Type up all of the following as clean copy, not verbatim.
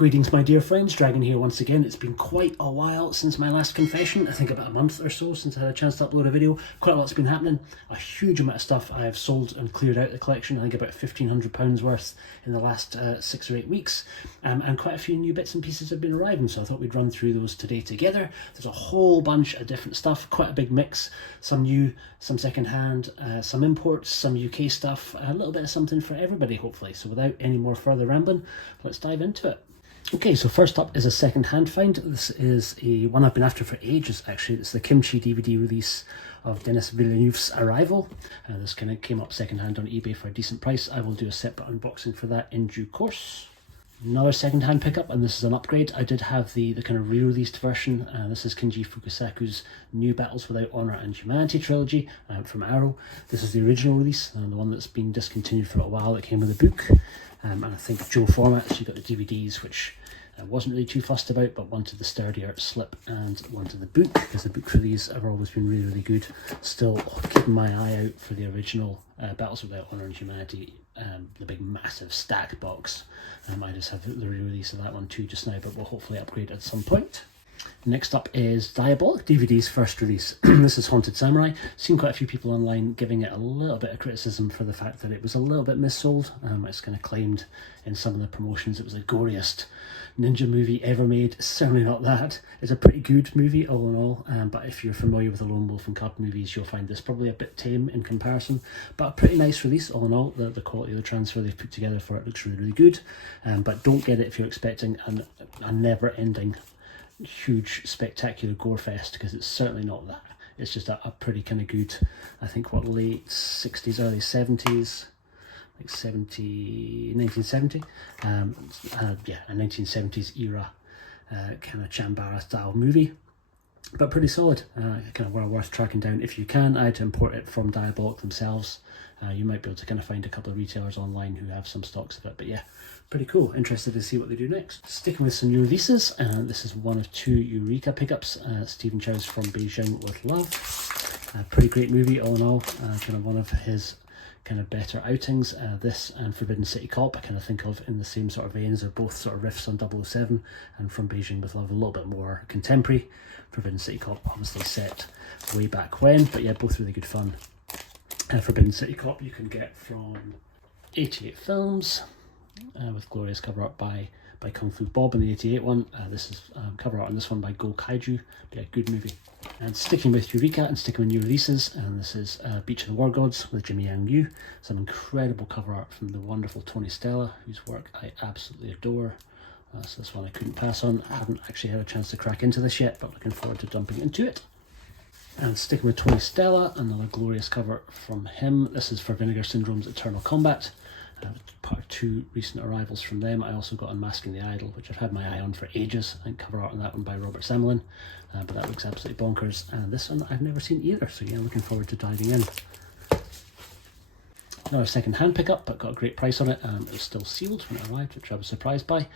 Greetings my dear friends, Dragon here once again. It's been quite a while since my last confession. I think about a month or so since I had a chance to upload a video. Quite a lot's been happening. A huge amount of stuff I have sold and cleared out the collection. I think about £1,500 worth in the last 6 or 8 weeks. And quite a few new bits and pieces have been arriving, so I thought we'd run through those today together. There's a whole bunch of different stuff, quite a big mix. Some new, some second hand, some imports, some UK stuff, a little bit of something for everybody hopefully. So without any more further rambling, let's dive into it. Okay, so first up is a second-hand find. This is one I've been after for ages, actually. It's the Kimchi DVD release of Denis Villeneuve's Arrival. This kind of came up second-hand on eBay for a decent price. I will do a separate unboxing for that in due course. Another second-hand pickup, and this is an upgrade. I did have the kind of re-released version. This is Kinji Fukasaku's New Battles Without Honor and Humanity trilogy from Arrow. This is the original release, the one that's been discontinued for a while. It came with a book. And I think dual formats. You got the DVDs, which I wasn't really too fussed about, but wanted the sturdier slip and wanted the book, because the book for these have always been really, really good. Still keeping my eye out for the original Battles Without Honor and Humanity, the big massive stack box. I just have the re-release of that one too just now, but we'll hopefully upgrade at some point. Next up is Diabolic DVD's first release. This is Haunted Samurai. Seen quite a few people online giving it a little bit of criticism for the fact that it was a little bit missold. It's kind of claimed in some of the promotions it was the goriest ninja movie ever made. Certainly not that. It's a pretty good movie all in all, but if you're familiar with the Lone Wolf and Cub movies, you'll find this probably a bit tame in comparison, but a pretty nice release all in all. The quality of the transfer they've put together for it looks really, really good, but don't get it if you're expecting a never-ending huge spectacular gore fest, because it's certainly not that. It's just a pretty kind of good, I think what, late 60s early 70s, like 1970, yeah, a 1970s era kind of Chambara style movie, but pretty solid. Kind of well worth tracking down if you can. I had to import it from Diabolic themselves. You might be able to kind of find a couple of retailers online who have some stocks of it, but yeah, pretty cool. Interested to see what they do next. Sticking with some new releases, this is one of 2 Eureka pickups. Stephen Chow's From Beijing with Love. Pretty great movie all in all. Kind of one of his kind of better outings. This and Forbidden City Cop I kind of think of in the same sort of veins. They're both sort of riffs on 007, and From Beijing with Love a little bit more contemporary. Forbidden City Cop obviously set way back when, but yeah, both really good fun. Forbidden City Cop you can get from 88 Films, with glorious cover art by Kung Fu Bob in the 88 one. This is cover art on this one by Go Kaiju. Yeah, good movie. And sticking with Eureka and sticking with new releases, and this is Beach of the War Gods with Jimmy Yang Yu. Some incredible cover art from the wonderful Tony Stella, whose work I absolutely adore. So this one I couldn't pass on. I haven't actually had a chance to crack into this yet, but looking forward to jumping into it. And sticking with Tony Stella, another glorious cover from him. This is for Vinegar Syndrome's Eternal Combat. Part of 2 recent arrivals from them. I also got Unmasking the Idol, which I've had my eye on for ages. I think cover art on that one by Robert Semlin, but that looks absolutely bonkers. And this one I've never seen either, so yeah, looking forward to diving in. Another second-hand pickup, but got a great price on it. It was still sealed when it arrived, which I was surprised by.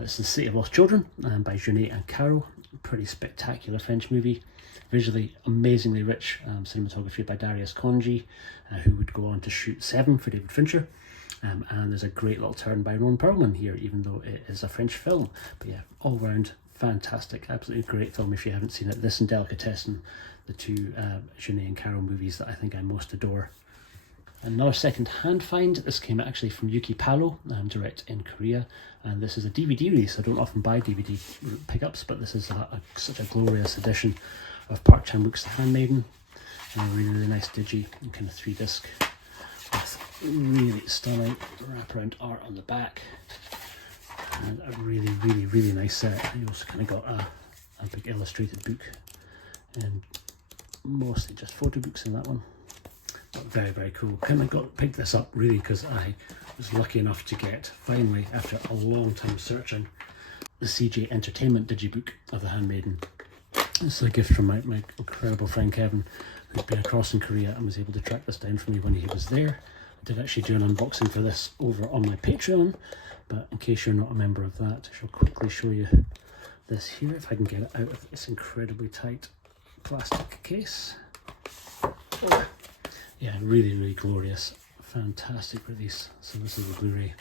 This is City of Lost Children by Jeunet and Caro. Pretty spectacular French movie. Visually amazingly rich. Cinematography by Darius Khondji, who would go on to shoot Seven for David Fincher. And there's a great little turn by Ron Perlman here, even though it is a French film. But yeah, all round fantastic, absolutely great film if you haven't seen it. This and Delicatessen, the 2 Jeunet and Caro movies that I think I most adore. Another second-hand find. This came actually from Yuki Palo, direct in Korea, and this is a DVD release. I don't often buy DVD pickups, but this is such a glorious edition of Park Chan-wook's Handmaiden. A really, really nice digi and kind of 3-disc with really stunning wraparound art on the back, and a really, really, really nice set. You also kind of got a big illustrated book, and mostly just photo books in that one. But very, very cool. Kind of picked this up really because I was lucky enough to get, finally, after a long time searching, the CJ Entertainment digibook of The Handmaiden. This is a gift from my incredible friend Kevin, who'd been across in Korea and was able to track this down for me when he was there. I did actually do an unboxing for this over on my Patreon, but in case you're not a member of that, I shall quickly show you this here, if I can get it out of this incredibly tight plastic case. Yeah, really, really glorious, fantastic release. So this is the Bluray,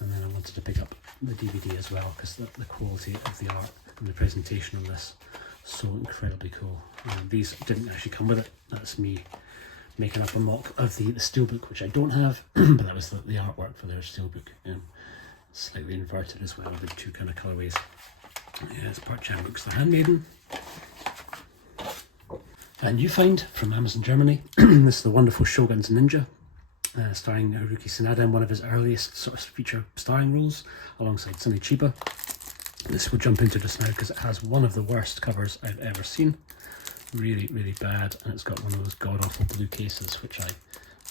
and then I wanted to pick up the DVD as well, because the quality of the art and the presentation on this is so incredibly cool. These didn't actually come with it. That's me making up a mock of the steelbook, which I don't have, but that was the artwork for their steelbook. Slightly inverted as well, with two kind of colourways. Yeah, it's part Jam Books, the Handmaiden. A new find from Amazon Germany. This is the wonderful Shogun Ninja, starring Haruki Sanada in one of his earliest sort of feature starring roles, alongside Sonny Chiba. This we'll jump into just now because it has one of the worst covers I've ever seen. Really, really bad, and it's got one of those god-awful blue cases, which I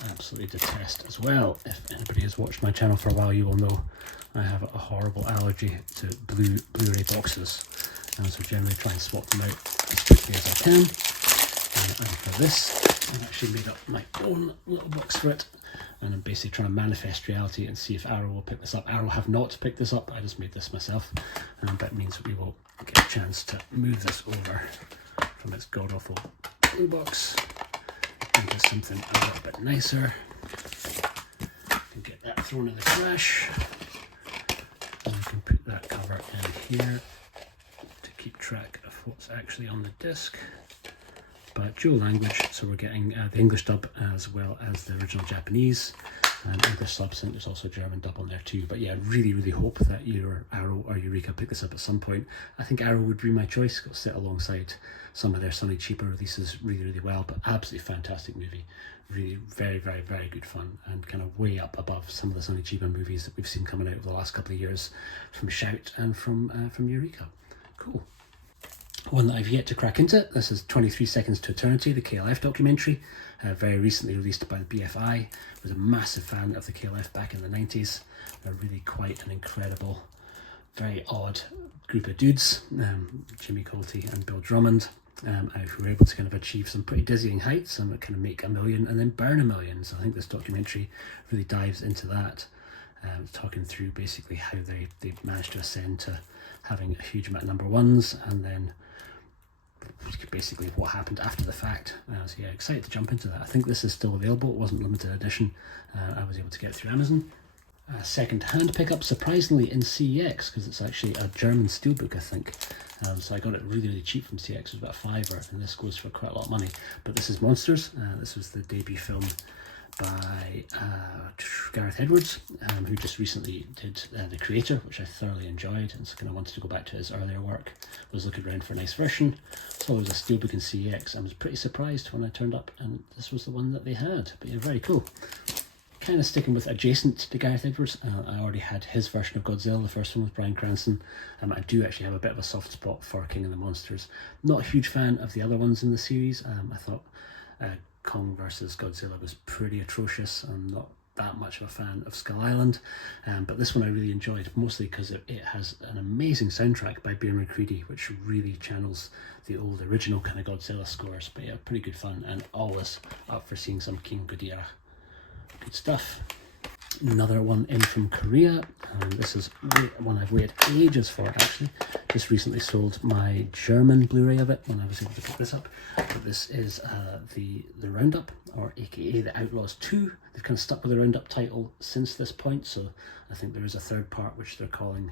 absolutely detest as well. If anybody has watched my channel for a while, you will know I have a horrible allergy to Bluray boxes, and so generally try and swap them out as quickly as I can. And for this, I've actually made up my own little box for it, and I'm basically trying to manifest reality and see if Arrow will pick this up. Arrow have not picked this up, I just made this myself, and that means we will get a chance to move this over from its god-awful blue box into something a little bit nicer. Can get that thrown in the trash, and we can put that cover in here to keep track of what's actually on the disc. But dual language, so we're getting the English dub as well as the original Japanese, and English subs. I think there's also a German dub on there too. But yeah, I really, really hope that either Arrow or Eureka pick this up at some point. I think Arrow would be my choice. It'll sit alongside some of their Sonny Chiba releases really, really well. But absolutely fantastic movie. Really very, very, very good fun, and kind of way up above some of the Sonny Chiba movies that we've seen coming out over the last couple of years from Shout and from Eureka. Cool. One that I've yet to crack into. This is 23 Seconds to Eternity, the KLF documentary, very recently released by the BFI. I was a massive fan of the KLF back in the 90s. They're really quite an incredible, very odd group of dudes, Jimmy Colty and Bill Drummond, who were able to kind of achieve some pretty dizzying heights and kind of make $1 million and then burn $1 million. So I think this documentary really dives into that, talking through basically how they managed to ascend to having a huge amount of number ones, and then basically what happened after the fact. So yeah, excited to jump into that. I think this is still available. It wasn't limited edition. I was able to get it through Amazon. Second hand pickup, surprisingly in CEX, because it's actually a German steelbook, I think. So I got it really, really cheap from CEX. It was about a £5, and this goes for quite a lot of money. But this is Monsters. This was the debut film by Gareth Edwards, who just recently did The Creator, which I thoroughly enjoyed, and so kind of wanted to go back to his earlier work. Was looking around for a nice version, saw there was a steelbook in CEX. I was pretty surprised when I turned up and this was the one that they had. But yeah, very cool. Kind of sticking with adjacent to Gareth Edwards, I already had his version of Godzilla, the first one with Bryan Cranston. I do actually have a bit of a soft spot for King of the Monsters. Not a huge fan of the other ones in the series. I thought Kong versus Godzilla was pretty atrocious. I'm not that much of a fan of Skull Island, but this one I really enjoyed, mostly because it has an amazing soundtrack by Bear McCready, which really channels the old original kind of Godzilla scores. But yeah, pretty good fun, and always up for seeing some King Ghidorah. Good stuff. Another one in from Korea, and this is one I've waited ages for actually. Just recently sold my German Blu-ray of it when I was able to pick this up. But this is the Roundup, or aka The Outlaws 2. They've kind of stuck with the Roundup title since this point, so I think there is a third part which they're calling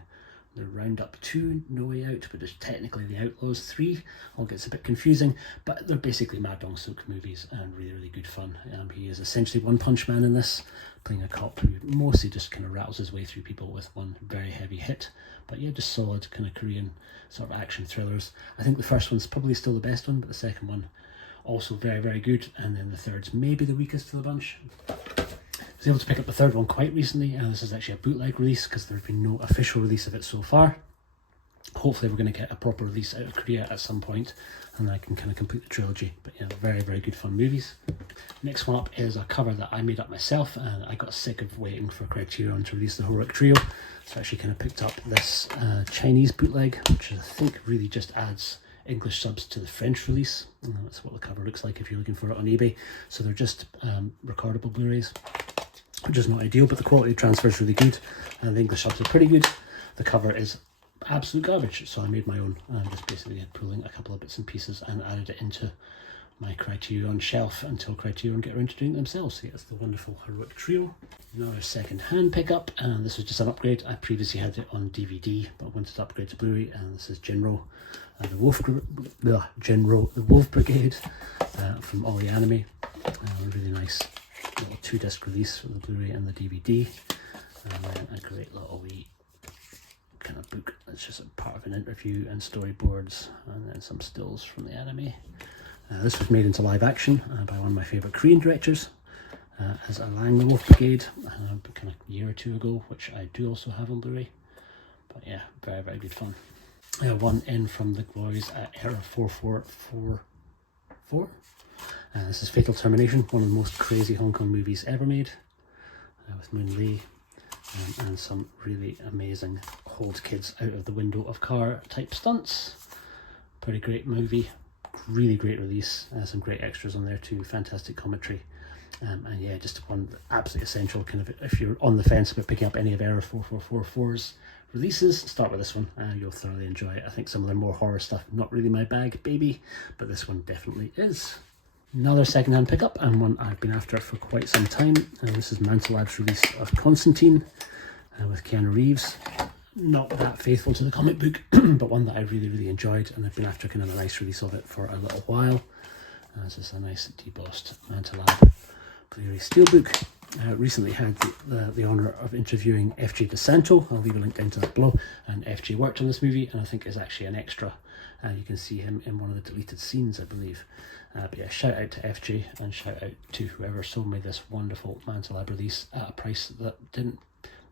the Roundup 2 No Way Out, but it's technically The Outlaws 3. All gets a bit confusing, but they're basically Ma Dong-seok movies and really, really good fun. He is essentially One Punch Man in this, playing a cop who mostly just kind of rattles his way through people with one very heavy hit. But yeah, just solid kind of Korean sort of action thrillers. I think the first one's probably still the best one, but the second one also very, very good. And then the third's maybe the weakest of the bunch. I was able to pick up the third one quite recently, and this is actually a bootleg release because there's been no official release of it so far. Hopefully we're going to get a proper release out of Korea at some point, and I can kind of complete the trilogy. But yeah, very, very good fun movies. Next one up is a cover that I made up myself, and I got sick of waiting for Criterion to release the Heroic Trio, so I actually kind of picked up this Chinese bootleg, which I think really just adds English subs to the French release. And that's what the cover looks like if you're looking for it on eBay. So they're just recordable Blu-rays, which is not ideal, but the quality transfer is really good, and the English subs are pretty good. The cover is absolute garbage, so I made my own, just basically pulling a couple of bits and pieces and added it into my Criterion shelf until Criterion get around to doing it themselves. So yeah, it's the wonderful Heroic Trio. Another second-hand pickup, and this was just an upgrade. I previously had it on DVD, but I wanted to upgrade to Blu-ray, and this is General, the Wolf Brigade from All the Anime. Really nice little 2-disc release for the Blu-ray and the DVD, and then a great little wee kind of book that's just a part of an interview and storyboards, and then some stills from the anime. This was made into live action by one of my favourite Korean directors, as Alang the Wolf Brigade, kind of a year or two ago, which I do also have on Blu-ray. But yeah, very, very good fun. One in from the glories at Era 4444. This is Fatal Termination, one of the most crazy Hong Kong movies ever made, with Moon Lee, and some really amazing hold kids out of the window of car type stunts. Pretty great movie, really great release, some great extras on there too, fantastic commentary. And yeah, just one absolutely essential kind of, if you're on the fence about picking up any of Era 4444's releases, start with this one and you'll thoroughly enjoy it. I think some of their more horror stuff, not really my bag, baby, but this one definitely is. Another second-hand pickup, and one I've been after for quite some time, and this is Manta Lab's release of Constantine with Keanu Reeves. Not that faithful to the comic book, but one that I really, really enjoyed, and I've been after kind of a nice release of it for a little while. This is a nice debossed Manta Lab Bluray steelbook. Recently had the honour of interviewing FJ DeSanto. I'll leave a link down to that below, and FJ worked on this movie and I think is actually an extra. You can see him in one of the deleted scenes, I believe. But yeah, shout out to FJ and shout out to whoever sold me this wonderful Manta Lab release at a price that didn't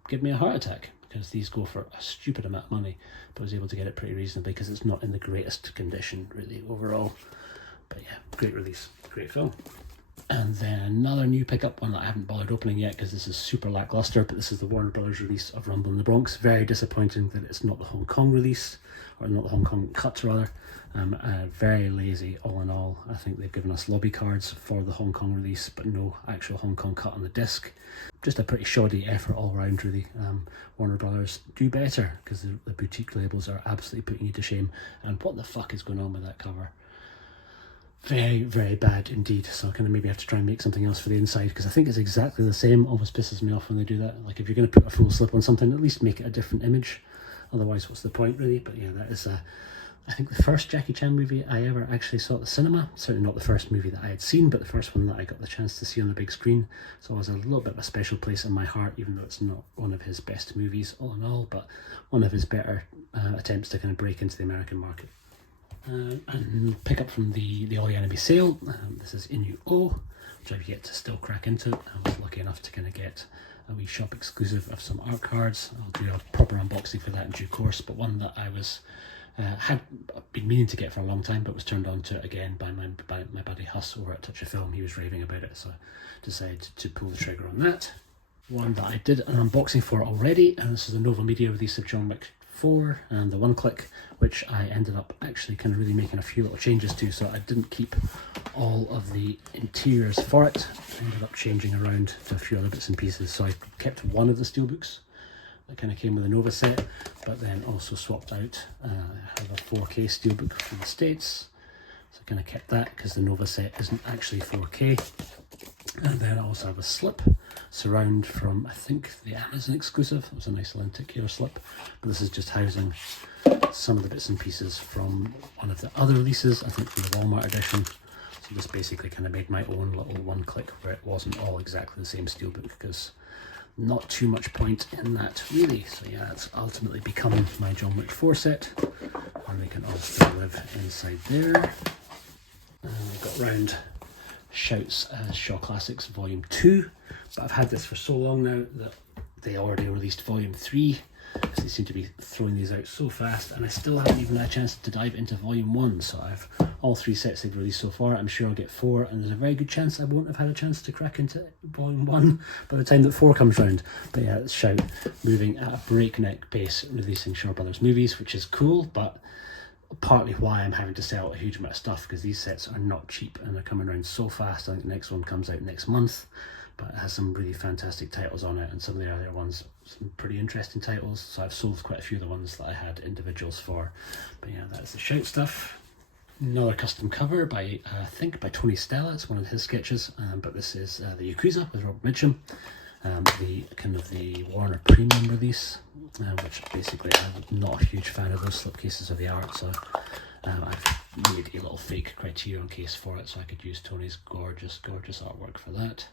give me a heart attack, because these go for a stupid amount of money, but I was able to get it pretty reasonably because it's not in the greatest condition really overall. But yeah, great release, great film. And then another new pickup, one that I haven't bothered opening yet because this is super lackluster, but this is the Warner Brothers release of Rumble in the Bronx. Very disappointing that it's not the Hong Kong release, or not the Hong Kong cut rather. Very lazy all in all. I think they've given us lobby cards for the Hong Kong release, but no actual Hong Kong cut on the disc. Just a pretty shoddy effort all around really. Warner Brothers, do better, because the boutique labels are absolutely putting you to shame. And what the fuck is going on with that cover? Very, very bad indeed. So I kind of maybe have to try and make something else for the inside, because I think it's exactly the same. Always pisses me off when they do that. Like, if you're going to put a full slip on something, at least make it a different image. Otherwise, what's the point really? But yeah, that is I think the first Jackie Chan movie I ever actually saw at the cinema. Certainly not the first movie that I had seen, but the first one that I got the chance to see on the big screen. So it was a little bit of a special place in my heart, even though it's not one of his best movies all in all, but one of his better attempts to kind of break into the American market. And pick up from the All the Anime sale. This is Inu O, which I've yet to still crack into. I was lucky enough to kind of get a wee shop exclusive of some art cards. I'll do a proper unboxing for that in due course, but one that I was had been meaning to get for a long time, but was turned on to it again by my buddy Huss over at Touch of Film. He was raving about it, so I decided to pull the trigger on that. One that I did an unboxing for already, and this is the Nova Media release of John Wick 4 and the One Click, which I ended up actually kind of really making a few little changes to, so I didn't keep all of the interiors for it. I ended up changing around to a few other bits and pieces, so I kept one of the steelbooks that kind of came with the Nova set, but then also swapped out a 4K steelbook from the States, so I kind of kept that because the Nova set isn't actually 4K. And then I also have a slip surround from, I think, the Amazon exclusive. It was a nice lenticular slip, but this is just housing some of the bits and pieces from one of the other releases, I think from the Walmart edition. So this basically kind of made my own little one click where it wasn't all exactly the same steelbook, because not too much point in that really. So yeah, it's ultimately become my John Wick 4 set, and they can all still live inside there. We've got round Shouts Shaw Classics Volume 2, but I've had this for so long now that they already released Volume 3, so they seem to be throwing these out so fast, and I still haven't even had a chance to dive into Volume 1, so I've all 3 sets they've released so far. I'm sure I'll get 4, and there's a very good chance I won't have had a chance to crack into Volume 1 by the time that 4 comes round. But yeah, it's Shout moving at a breakneck pace, releasing Shaw Brothers movies, which is cool, but partly why I'm having to sell a huge amount of stuff, because these sets are not cheap and they're coming around so fast. I think the next one comes out next month, but it has some really fantastic titles on it, and some of the earlier ones, some pretty interesting titles, so I've sold quite a few of the ones that I had individuals for. But yeah, that's the Shout stuff. Another custom cover by, I think, by Stella. It's one of his sketches, but this is the Yakuza with Robert Mitchum, the kind of the Warner Premium release, which basically I'm not a huge fan of those slipcases of the art, so I've made a little fake Criterion case for it so I could use Tony's gorgeous artwork for that.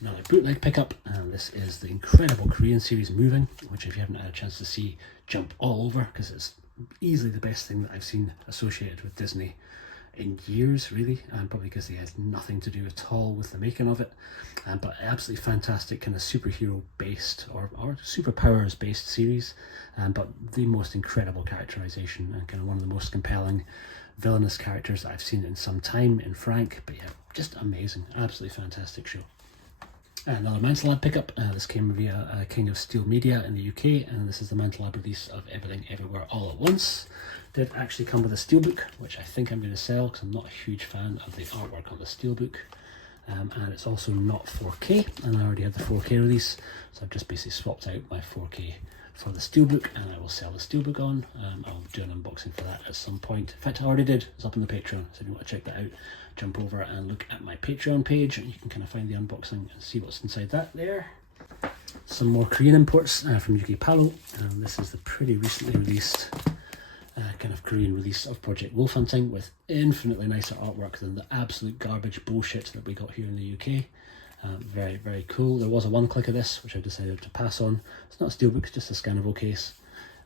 Another bootleg pickup, and this is the incredible Korean series Moving, which if you haven't had a chance to see, jump all over, because it's easily the best thing that I've seen associated with Disney in years, really, and probably because they had nothing to do at all with the making of it, but absolutely fantastic kind of superhero based or superpowers based series, but the most incredible characterization and kind of one of the most compelling villainous characters that I've seen in some time in Frank. But yeah, just amazing, absolutely fantastic show. Another Manta Lab pickup. This came via King of Steel Media in the UK, and this is the Manta Lab release of Everything Everywhere All at Once. Did actually come with a steelbook, which I think I'm going to sell because I'm not a huge fan of the artwork on the steelbook. And it's also not 4K, and I already had the 4K release, so I've just basically swapped out my 4K for the steelbook, and I will sell the steelbook on. I'll do an unboxing for that at some point. In fact, I already did. It's up on the Patreon, so if you want to check that out, jump over and look at my Patreon page, and you can kind of find the unboxing and see what's inside that there. Some more Korean imports from UK Palo. This is the pretty recently released kind of Korean release of Project Wolf Hunting, with infinitely nicer artwork than the absolute garbage bullshit that we got here in the UK. Very cool. There was a one click of this, which I decided to pass on. It's not a steelbook, it's just a scannable case,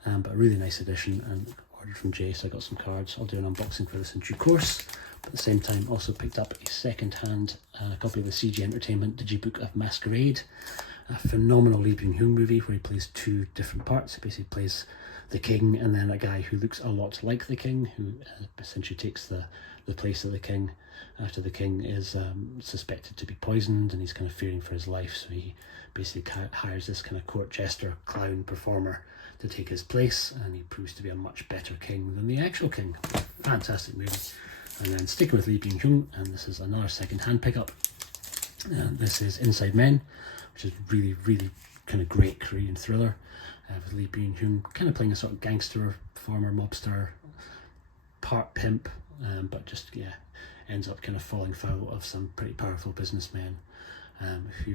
but a really nice edition, and ordered from Jay, so I got some cards. I'll do an unboxing for this in due course. But at the same time, also picked up a second-hand copy of the CG Entertainment Digibook of Masquerade, a phenomenal Lee Byung-hun movie where he plays two different parts. He basically plays the king and then a guy who looks a lot like the king, who essentially takes the place of the king after the king is suspected to be poisoned, and he's kind of fearing for his life, so he basically hires this kind of court jester clown performer to take his place, and he proves to be a much better king than the actual king. Fantastic movie. And then sticking with Lee Byung-hun, and this is another second-hand pickup. This is Inside Men, which is really kind of great Korean thriller with Lee Byung-hun kind of playing a sort of gangster, former mobster, part pimp, but just ends up kind of falling foul of some pretty powerful businessmen who,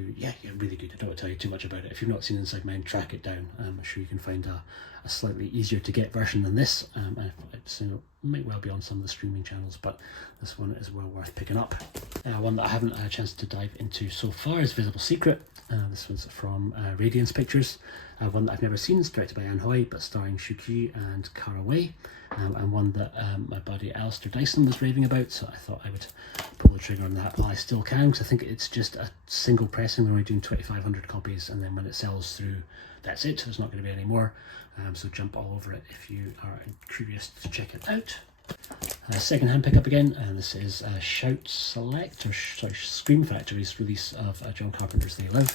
really good. I don't want to tell you too much about it. If you've not seen Inside Men, track it down. I'm sure you can find a slightly easier to get version than this. It might well be on some of the streaming channels, but this one is well worth picking up. One that I haven't had a chance to dive into so far is Visible Secret. This one's from Radiance Pictures. One that I've never seen. It's directed by Anne Hoy, but starring Shuki and Cara Wei. And one that my buddy Alistair Dyson was raving about, so I thought I would pull the trigger on that while I still can, because I think it's just a single pressing. We're only doing 2,500 copies, and then when it sells through, that's it. There's not going to be any more. So jump all over it if you are curious to check it out. Second-hand pickup again, and this is Shout Select, or Scream Factory's release of John Carpenter's They Live.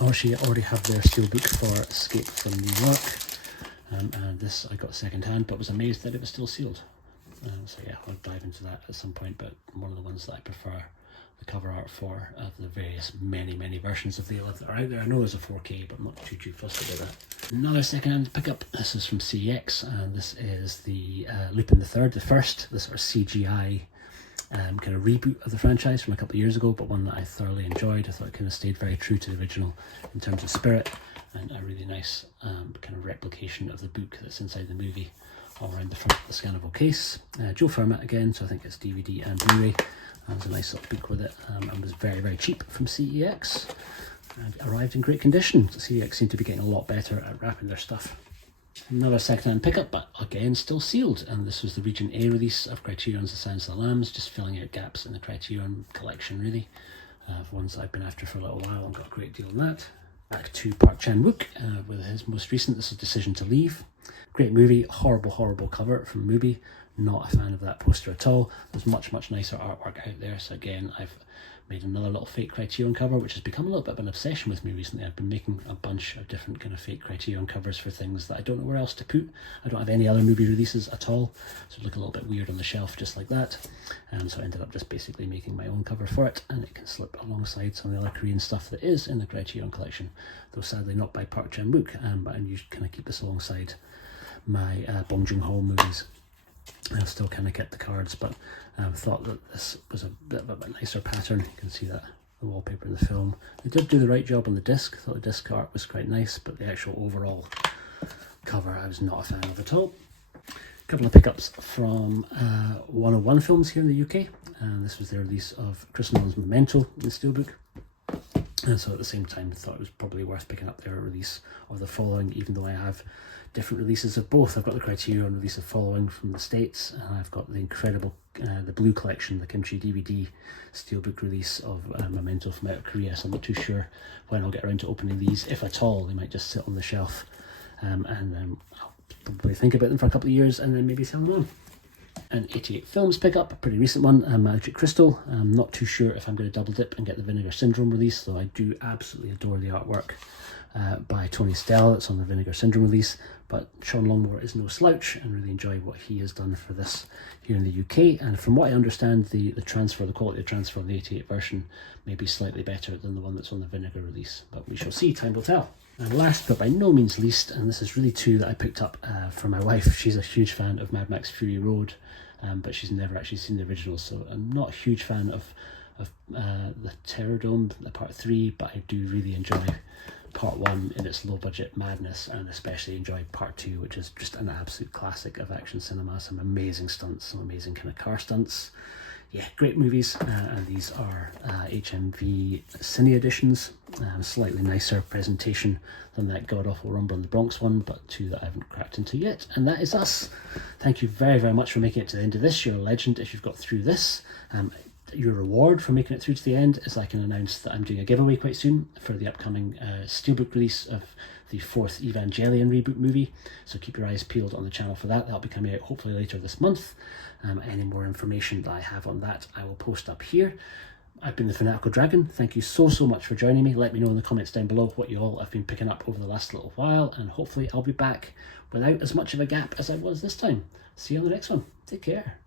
Already have their steelbook for Escape from New York, and this I got second-hand, but was amazed that it was still sealed. So yeah, I'll dive into that at some point, but one of the ones that I prefer the cover art for of the various many versions of They Live that are out there. I know there's a 4K, but I'm not too fussed about that. Another second-hand pickup. This is from CEX, and this is the Lupin III, the first, the sort of CGI kind of reboot of the franchise from a couple of years ago, but one that I thoroughly enjoyed. I thought it kind of stayed very true to the original in terms of spirit, and a really nice kind of replication of the book that's inside the movie all around the front of the scannable case. Dual format again, so I think it's DVD and Blu-ray. There's a nice little book with it, and was very cheap from CEX. And arrived in great condition. So CEX seem to be getting a lot better at wrapping their stuff. Another second-hand pickup, but again still sealed, and this was the Region A release of Criterion's The Silence of the Lambs, just filling out gaps in the Criterion collection, really. Ones that I've been after for a little while and got a great deal on that. Back to Park Chan-wook with his most recent. This is Decision to Leave. Great movie, horrible cover from Mubi. Not a fan of that poster at all. There's much nicer artwork out there, so again I've made another little fake Criterion cover, which has become a little bit of an obsession with me recently. I've been making a bunch of different kind of fake Criterion covers for things that I don't know where else to put. I don't have any other movie releases at all, so it look a little bit weird on the shelf just like that. So I ended up just basically making my own cover for it, and it can slip alongside some of the other Korean stuff that is in the Criterion collection, though sadly not by Park Chan-wook, but I usually kind of keep this alongside my Bong Joon-ho movies. I've still kind of kept the cards, but thought that this was a bit of a nicer pattern. You can see that the wallpaper in the film. They did do the right job on the disc. I thought the disc art was quite nice, but the actual overall cover I was not a fan of at all. A couple of pickups from 101 Films here in the UK, and this was their release of Chris Nolan's Memento in Steelbook. And so at the same time, I thought it was probably worth picking up their release of The Following, even though I have different releases of both. I've got the Criterion release of Following from the States, and I've got the incredible, the Blue Collection, the Kimchi DVD Steelbook release of Memento from out of Korea. So I'm not too sure when I'll get around to opening these, if at all. They might just sit on the shelf, and I'll probably think about them for a couple of years and then maybe sell them on. An 88 Films pickup, a pretty recent one, Magc Crystal. I'm not too sure if I'm going to double dip and get the Vinegar Syndrome release, though I do absolutely adore the artwork by Tony Stella. It's on the Vinegar Syndrome release, but Sean Longmore is no slouch, and really enjoy what he has done for this here in the UK. And from what I understand, the quality of transfer of the 88 version may be slightly better than the one that's on the Vinegar release, but we shall see, time will tell. And last but by no means least, and this is really two that I picked up for my wife. She's a huge fan of Mad Max Fury Road, but she's never actually seen the original, so I'm not a huge fan of the Terror Dome, the part 3, but I do really enjoy part 1 in its low budget madness, and especially enjoy part 2, which is just an absolute classic of action cinema. Some amazing stunts, some amazing kind of car stunts. Yeah, great movies, and these are HMV Cine editions. Slightly nicer presentation than that god-awful Rumble in the Bronx one, but two that I haven't cracked into yet. And that is us. Thank you very, very much for making it to the end of this. You're a legend if you've got through this. Your reward for making it through to the end is I can announce that I'm doing a giveaway quite soon for the upcoming Steelbook release of the 4th Evangelion reboot movie, so keep your eyes peeled on the channel for that. That'll be coming out hopefully later this month. Any more information that I have on that I will post up here. I've been the Fanatical Dragon. Thank you so much for joining me. Let me know in the comments down below what you all have been picking up over the last little while, and hopefully I'll be back without as much of a gap as I was this time. See you on the next one. Take care.